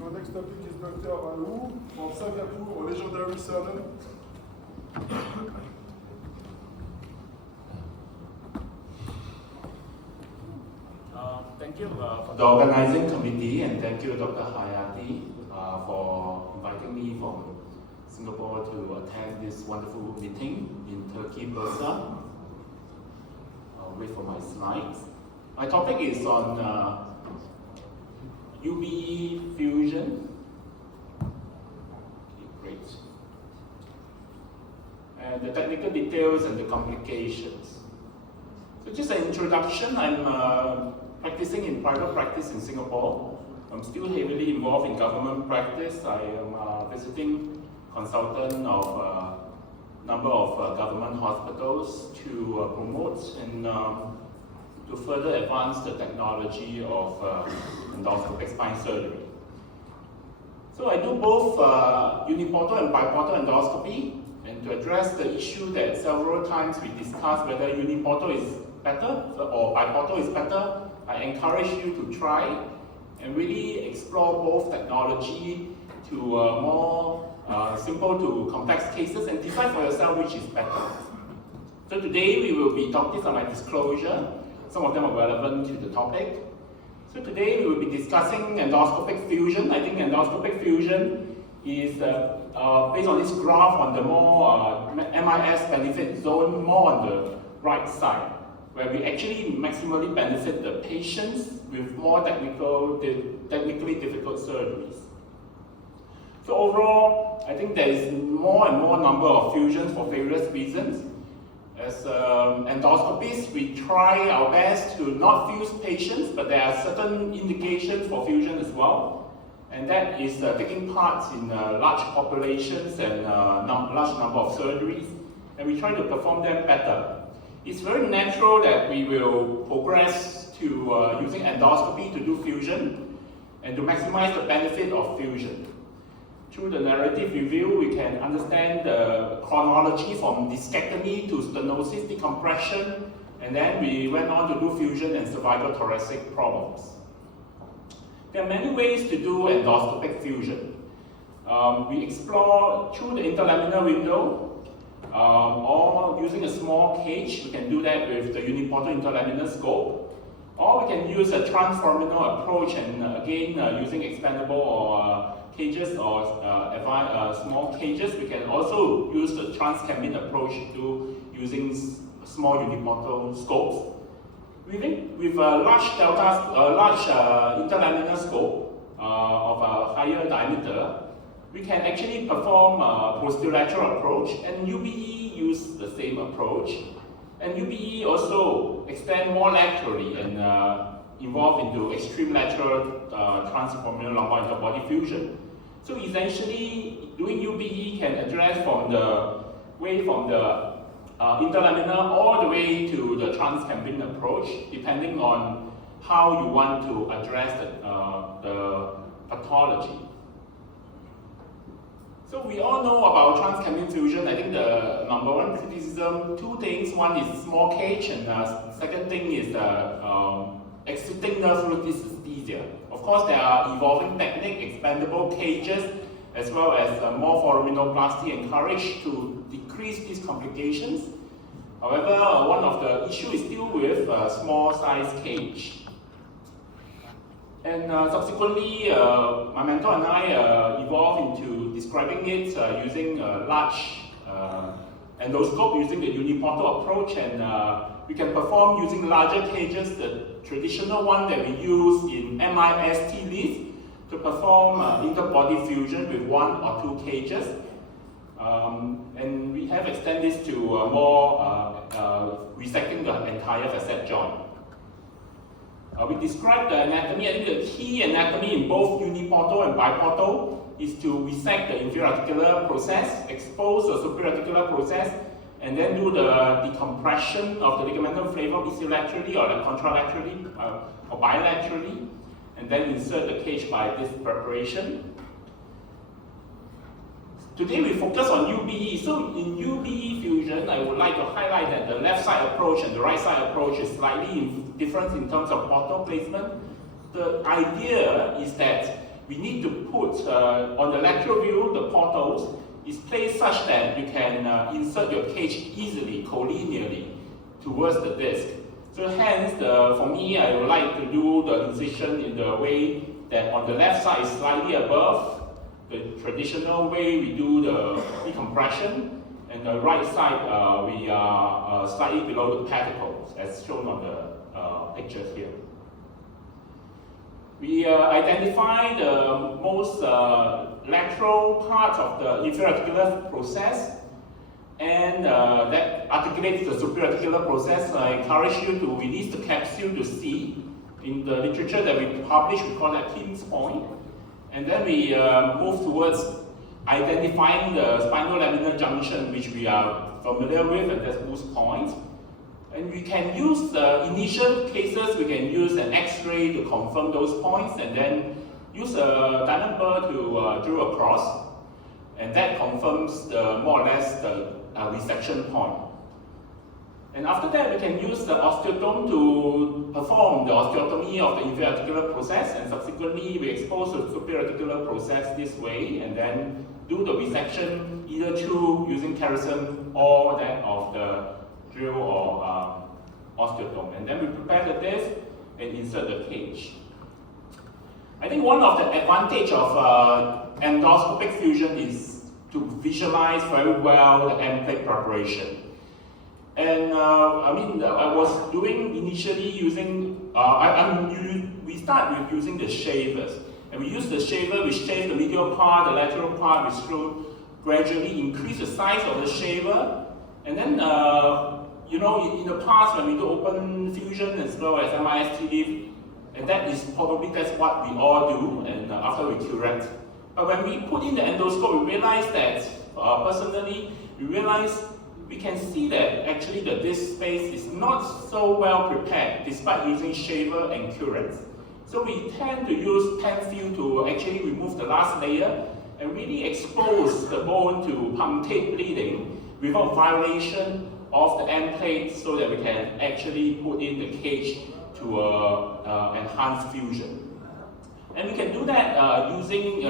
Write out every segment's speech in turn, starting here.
So next topic is Dr. Wu from Singapore, a legendary surgeon. Thank you for the organizing committee, and thank you, Dr. Hayati, for inviting me from Singapore to attend this wonderful meeting in Turkey, Bursa. I'll wait for my slides. My topic is on UBE fusion. Okay, great. And the technical details and the complications. So just an introduction, I'm practicing in private practice in Singapore. I'm still heavily involved in government practice. I am a visiting consultant of a number of government hospitals to promote and to further advance the technology of endoscopic spine surgery. So I do both uniportal and biportal endoscopy, and to address the issue that several times we discussed whether uniportal is better or biportal is better, I encourage you to try and really explore both technology to more simple to complex cases and decide for yourself which is better. So today we will be talking about my disclosure. Some of them are relevant to the topic. So today we will be discussing endoscopic fusion. I think endoscopic fusion is based on this graph on the more MIS benefit zone, more on the right side, where we actually maximally benefit the patients with more technically difficult surgeries. So overall, I think there is more and more number of fusions for various reasons. As endoscopists, we try our best to not fuse patients, but there are certain indications for fusion as well. And that is taking part in large populations and large number of surgeries. And we try to perform them better. It's very natural that we will progress to using endoscopy to do fusion and to maximize the benefit of fusion. Through the narrative review, we can understand the chronology from discectomy to stenosis decompression, and then we went on to do fusion and cervical thoracic problems. There are many ways to do endoscopic fusion. We explore through the interlaminar window, or using a small cage. We can do that with the uniportal interlaminar scope, or we can use a transforaminal approach and again using expandable or cages or small cages. We can also use the transcambine approach to using small uniportal scopes. With a large interlaminar scope of a higher diameter, we can actually perform a posterolateral approach, and UBE use the same approach. And UBE also extend more laterally and evolve into extreme lateral transforaminal lumbar interbody fusion. So essentially, doing UBE can address from the interlaminar all the way to the transcambine approach, depending on how you want to address the pathology. So we all know about transcambine fusion. I think the number one criticism, two things. One is small cage, and second thing is exiting nerve root dysesthesia. Of course, there are evolving technique, expandable cages, as well as more foraminoplasty encouraged to decrease these complications. However, one of the issues is still with small size cage. And subsequently, my mentor and I evolved into describing it using a large endoscope, using the uniportal approach, and we can perform using larger cages, the traditional one that we use in MIST list, to perform interbody fusion with one or two cages. And we have extended this to more resecting the entire facet joint. We described the anatomy. I think the key anatomy in both uniportal and biportal is to resect the inferior articular process, expose the superior articular process, and then do the decompression of the ligamentum flavum ipsilaterally or contralaterally or bilaterally, and then insert the cage by this preparation. Today we focus on UBE. So in UBE fusion, I would like to highlight that the left side approach and the right side approach is slightly different in terms of portal placement. The idea is that we need to put on the lateral view, the portals is placed such that you can insert your cage easily, collinearly, towards the disc. So hence, for me, I would like to do the incision in the way that on the left side is slightly above the traditional way we do the decompression, and the right side we are slightly below the pedicles, as shown on the picture here. We identify the most lateral part of the inferior articular process, and that articulates the superior articular process. I encourage you to release the capsule to see. In the literature that we publish, we call that King's point. And then we move towards identifying the spinolaminar junction, which we are familiar with, and that's Booth's point. And we can use the initial cases, we can use an X-ray to confirm those points, and then use a diamond burr to drill across. And that confirms more or less the resection point. And after that, we can use the osteotome to perform the osteotomy of the inferior articular process, and subsequently we expose the superior articular process this way, and then do the resection either through using kerosene or that of the drill or osteotome. And then we prepare the disc and insert the cage. I think one of the advantages of endoscopic fusion is to visualize very well the end plate preparation. And I was doing initially using, we start with using the shavers. And we use the shaver, we shave the medial part, the lateral part, we gradually increase the size of the shaver. And then, in the past when we do open fusion as well as MIST leaf, and that's what we all do, and after we curette. But when we put in the endoscope, we realize that, personally, we can see that actually the disc space is not so well prepared despite using shaver and curette. So we tend to use pen fill to actually remove the last layer and really expose the bone to punctate bleeding without violation of the end plate, so that we can actually put in the cage to enhance fusion. And we can do that using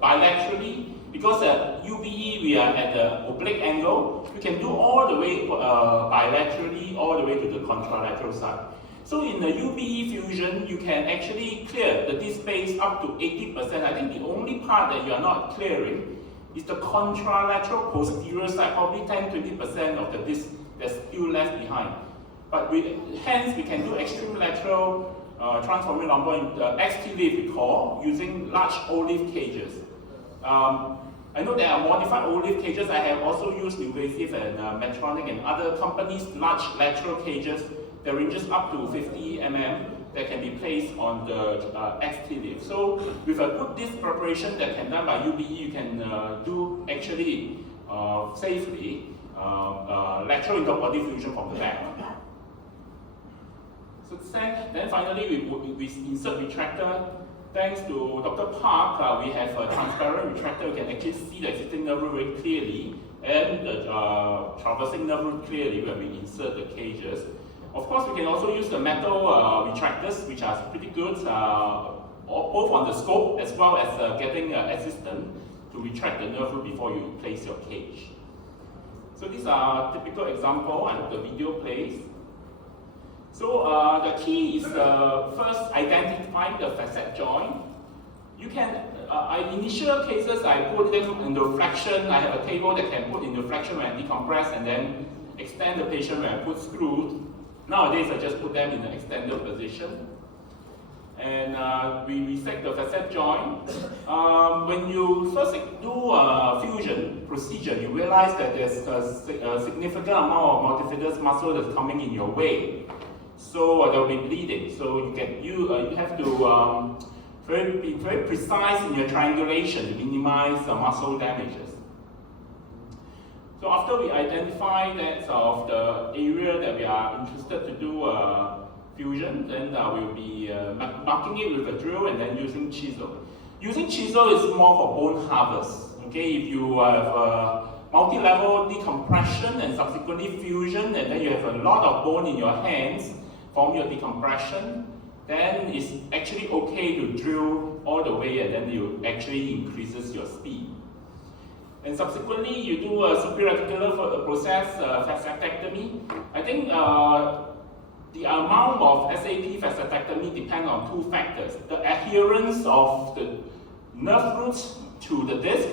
bilaterally, because at UBE we are at the oblique angle. We can do all the way bilaterally, all the way to the contralateral side. So in the UBE fusion, you can actually clear the disc space up to 80%. I think the only part that you are not clearing is the contralateral posterior side, probably 10-20% of the disc that's still left behind. But hence we can do extreme lateral transforming lumbar in the XT leaf we call, using large O-leaf cages. I know there are modified O-leaf cages. I have also used Invasive and Medtronic and other companies' large lateral cages that ranges up to 50 mm that can be placed on the XT leaf. So with a good disc preparation that can be done by UBE, you can do actually safely lateral interbody fusion from the back. So then finally we insert retractor. Thanks to Dr. Park, we have a transparent retractor. We can actually see the existing nerve root very clearly and the traversing nerve root clearly when we insert the cages. Of course, we can also use the metal retractors, which are pretty good, both on the scope as well as getting assistance to retract the nerve root before you place your cage. So these are typical examples. I hope the video plays. So the key is first identifying the facet joint. You can, in initial cases, I put them into flexion. I have a table that can put into flexion when I decompress and then extend the patient when I put screws. Nowadays, I just put them in an extended position. And we resect the facet joint. When you first do a fusion procedure, you realize that there's a significant amount of multifidus muscle that's coming in your way. So there will be bleeding. So you have to be very precise in your triangulation to minimize muscle damages. So after we identify that of the area that we are interested to do fusion, then we'll be marking it with a drill and then using chisel. Using chisel is more for bone harvest. Okay, if you have multi-level decompression and subsequently fusion, and then you have a lot of bone in your hands from your decompression, then it's actually okay to drill all the way, and then you actually increases your speed. And subsequently, you do a suprareticular process facetectomy. I think the amount of SAP facetectomy depends on two factors: the adherence of the nerve roots to the disc.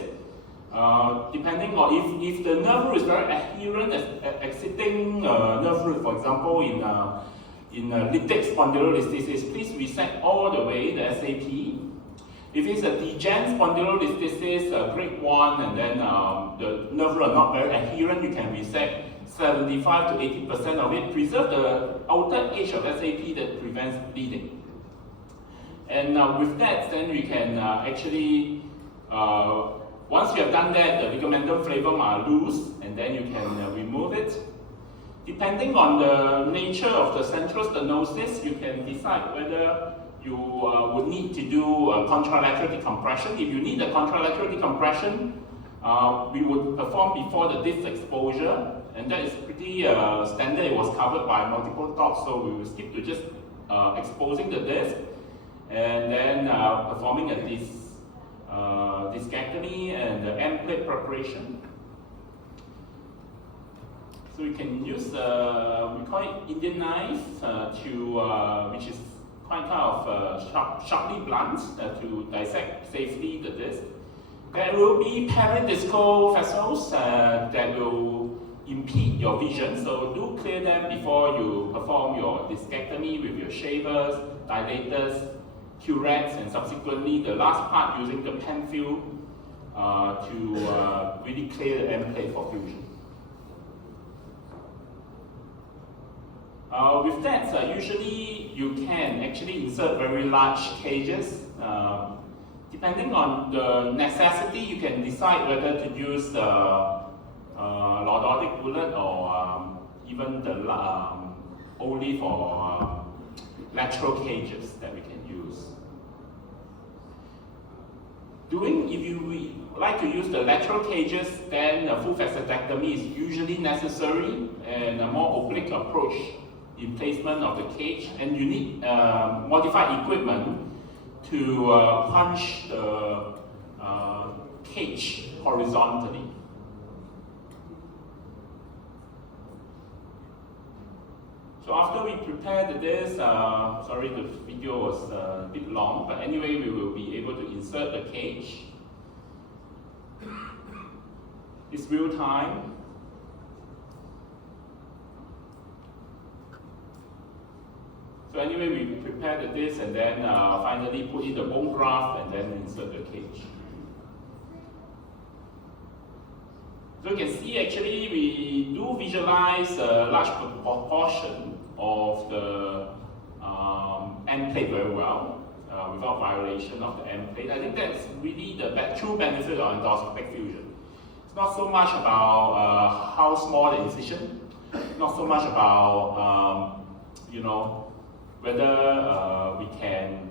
Depending on if the nerve root is very adherent, exiting nerve root, for example, in lytic spondylolisthesis, please reset all the way the SAP. If it's a degen spondylolisthesis, grade 1, and then the nerve root are not very adherent, you can reset 75 to 80% of it. Preserve the outer edge of SAP that prevents bleeding. And with that, then we can actually, once you have done that, the ligamentum flavum are loose, and then you can remove it. Depending on the nature of the central stenosis, you can decide whether you would need to do contralateral decompression. If you need a contralateral decompression, we would perform before the disc exposure, and that is pretty standard. It was covered by multiple talks, so we will skip to just exposing the disc, and then performing a discectomy and the end plate preparation. So we can use, we call it Indian knife, which is quite kind of sharply blunt to dissect safely the disc. There will be peridiscal vessels that will impede your vision, so do clear them before you perform your discectomy with your shavers, dilators, curettes, and subsequently the last part using the pen fill to really clear the end plate for fusion. With that, usually you can actually insert very large cages. Depending on the necessity, you can decide whether to use the lordotic bullet or even the only for lateral cages that we can use. If you like to use the lateral cages, then a full facetectomy is usually necessary, and a more oblique approach in placement of the cage, and you need modified equipment to punch the cage horizontally. So after we prepared this, sorry the video was a bit long, but anyway we will be able to insert the cage. It's real time. So anyway, we prepared this and then finally put in the bone graft and then insert the cage. So you can see actually we do visualize a large proportion of the end plate very well without violation of the end plate. I think that's really the true benefit of endoscopic fusion. It's not so much about how small the incision, not so much about whether we can,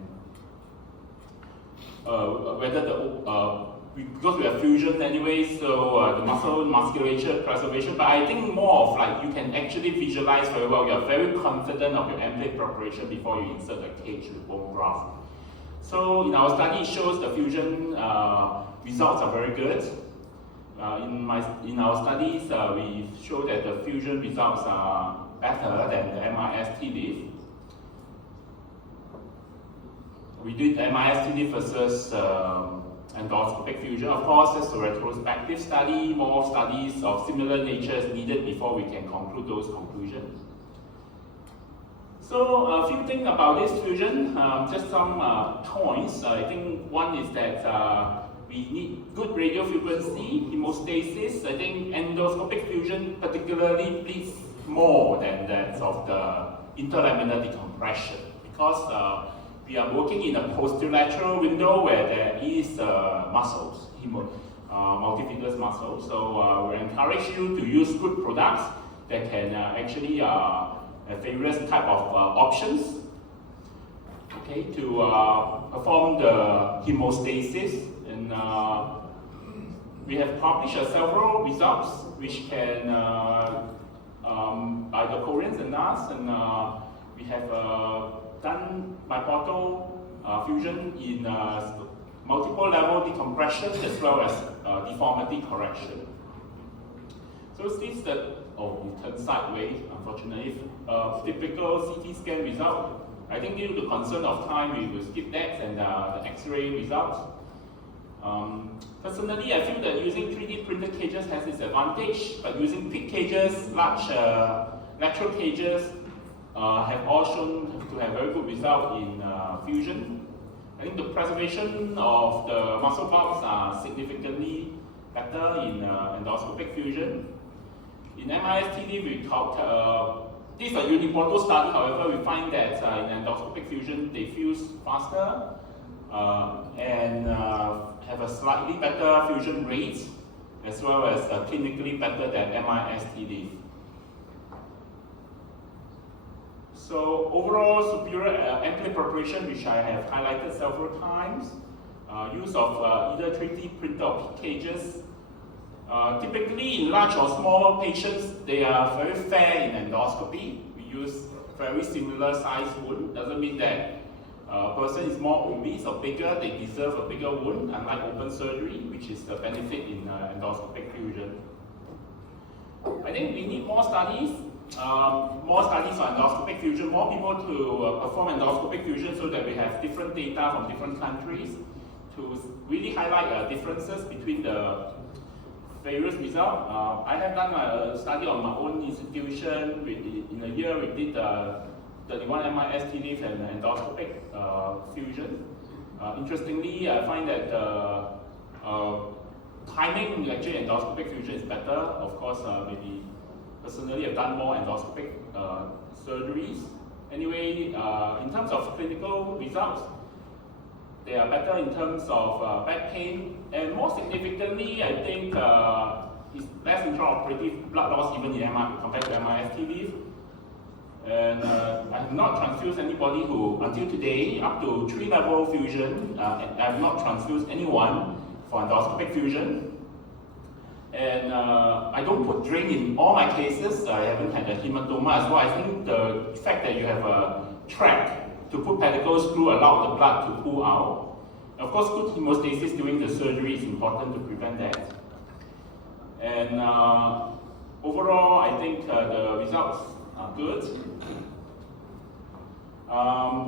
because we have fusion anyway, so the musculature preservation, but I think more of like you can actually visualize very well. You are very confident of your end plate preparation before you insert the cage with bone graft. So in our study, it shows the fusion results are very good. In our studies, we show that the fusion results are better than the MIST leaf. We did MIST leaf versus endoscopic fusion. Of course, it's a retrospective study. More studies of similar nature is needed before we can conclude those conclusions. So a few things about this fusion, just some points. I think one is that we need good radiofrequency hemostasis. I think endoscopic fusion particularly bleeds more than that of the interlaminar decompression, because we are working in a posterolateral window where there is muscles, multifidus muscles. So we encourage you to use good products that can actually have various type of options, okay, to perform the hemostasis. And we have published several results which can, by the Koreans and us, and we have done biportal fusion in multiple level decompression as well as deformity correction. So since the, it turned sideways, unfortunately, typical CT scan result, I think due to concern of time, we will skip that and the X-ray results. Personally, I feel that using 3D printed cages has its advantage, but using PIC cages, large lateral cages, have all shown to have very good result in fusion. I think the preservation of the muscle bulks are significantly better in endoscopic fusion. In MISTD, we talked, this is a uniportal study, however, we find that in endoscopic fusion, they fuse faster and have a slightly better fusion rate, as well as clinically better than MISTD. So overall superior anklet preparation, which I have highlighted several times, use of either 3D printed or PIC cages. Typically in large or small patients, they are very fair in endoscopy. We use very similar size wound. Doesn't mean that a person is more obese or bigger, they deserve a bigger wound, unlike open surgery, which is the benefit in endoscopic fusion. I think we need more studies on endoscopic fusion, more people to perform endoscopic fusion so that we have different data from different countries to really highlight differences between the various results. I have done a study on my own institution. In a year, we did 31 MISTD and endoscopic fusion. Interestingly, I find that timing actually endoscopic fusion is better. Of course, maybe personally I've done more endoscopic surgeries. Anyway, in terms of clinical results, they are better in terms of back pain, and more significantly, I think it's less intraoperative blood loss even in MI compared to MISTD. And I have not transfused anybody who, until today, up to 3-level fusion, I have not transfused anyone for endoscopic fusion. And I don't put drain in all my cases. I haven't had a hematoma as well. I think the fact that you have a track to put pedicle screw allow the blood to pool out. Of course, good hemostasis during the surgery is important to prevent that. And overall, I think the results are good.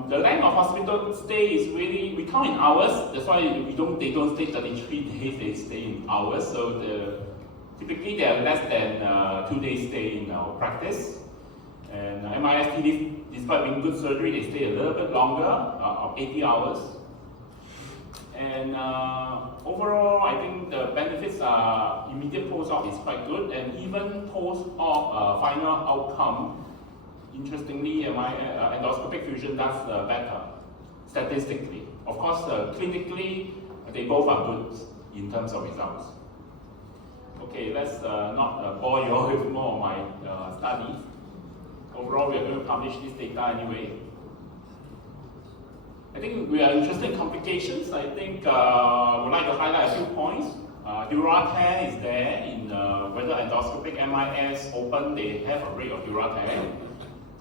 The length of hospital stay is really, we count in hours. That's why they don't stay 33 days, they stay in hours. So typically they are less than 2 days stay in our practice. And MISTD, despite being good surgery, they stay a little bit longer, of 80 hours. And overall, I think the benefits are immediate post-op is quite good, and even post-op final outcome, interestingly, endoscopic fusion does better, statistically. Of course, clinically, they both are good in terms of results. Okay, let's not bore you all with more of my studies. Overall, we are going to publish this data anyway. I think we are interested in complications. I think we'd like to highlight a few points. Dural tear is there in whether endoscopic MIS open, they have a rate of dural tear.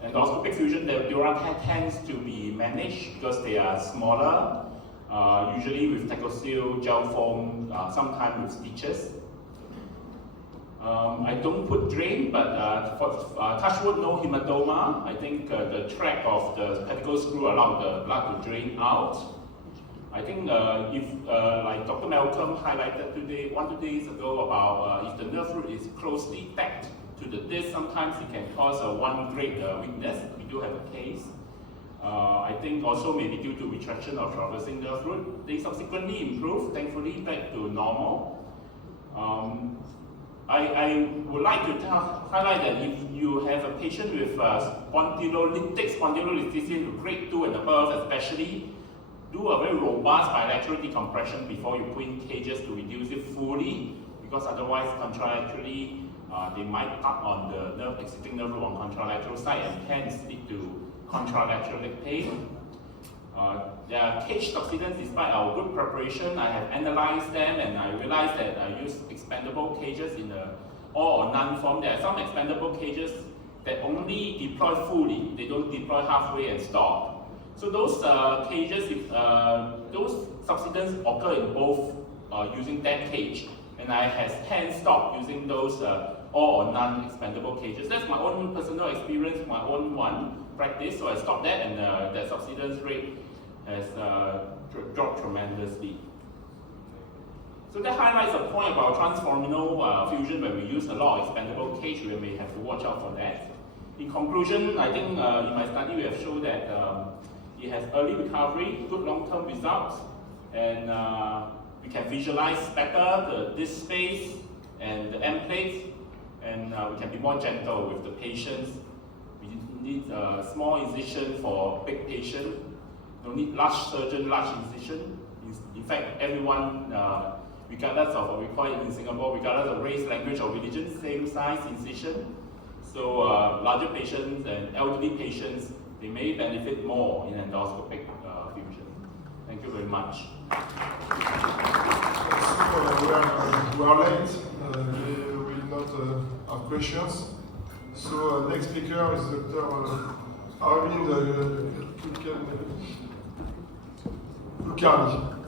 Endoscopic fusion, the dural tear tends to be managed because they are smaller, usually with Tecosil, gel foam, sometimes with stitches. I don't put drain, but for touch wood, no hematoma. I think the track of the pedicle screw allowed the blood to drain out. I think if, like Dr. Malcolm highlighted today, 1-2 days ago, about if the nerve root is closely tacked to the disc, sometimes it can cause a 1-grade weakness. We do have a case. I think also maybe due to retraction of traversing nerve root. They subsequently improved, thankfully, back to normal. I would like to highlight that if you have a patient with spondylolytic spondylolisthesis grade 2 and above, especially, do a very robust bilateral decompression before you put in cages to reduce it fully, because otherwise contralaterally they might tap on the nerve exiting nerve root on contralateral side and hence lead to contralateral leg pain. There are cage toxidants. Despite our good preparation, I have analyzed them and I realized that I use expandable cages in the all or none form. There are some expandable cages that only deploy fully. They don't deploy halfway and stop. So those cages, those subsidence occur in both using that cage, and I have hence stopped using those all or none expandable cages. That's my own personal experience, my own practice. So I stopped that, and the subsidence rate has dropped tremendously. So that highlights a point about transforaminal fusion. When we use a lot of expandable cage, we may have to watch out for that. In conclusion, I think in my study we have shown that it has early recovery, good long-term results, and we can visualize better the disc space and the end plates, and we can be more gentle with the patients. We need a small incision for big patient. Don't need large surgeon, large incision. In fact, everyone, regardless of what we call it in Singapore, regardless of race, language, or religion, same size incision. So larger patients and elderly patients, they may benefit more in endoscopic fusion. Thank you very much. We are late. We will not have questions. So next speaker is Dr. Arvind Kulkarni.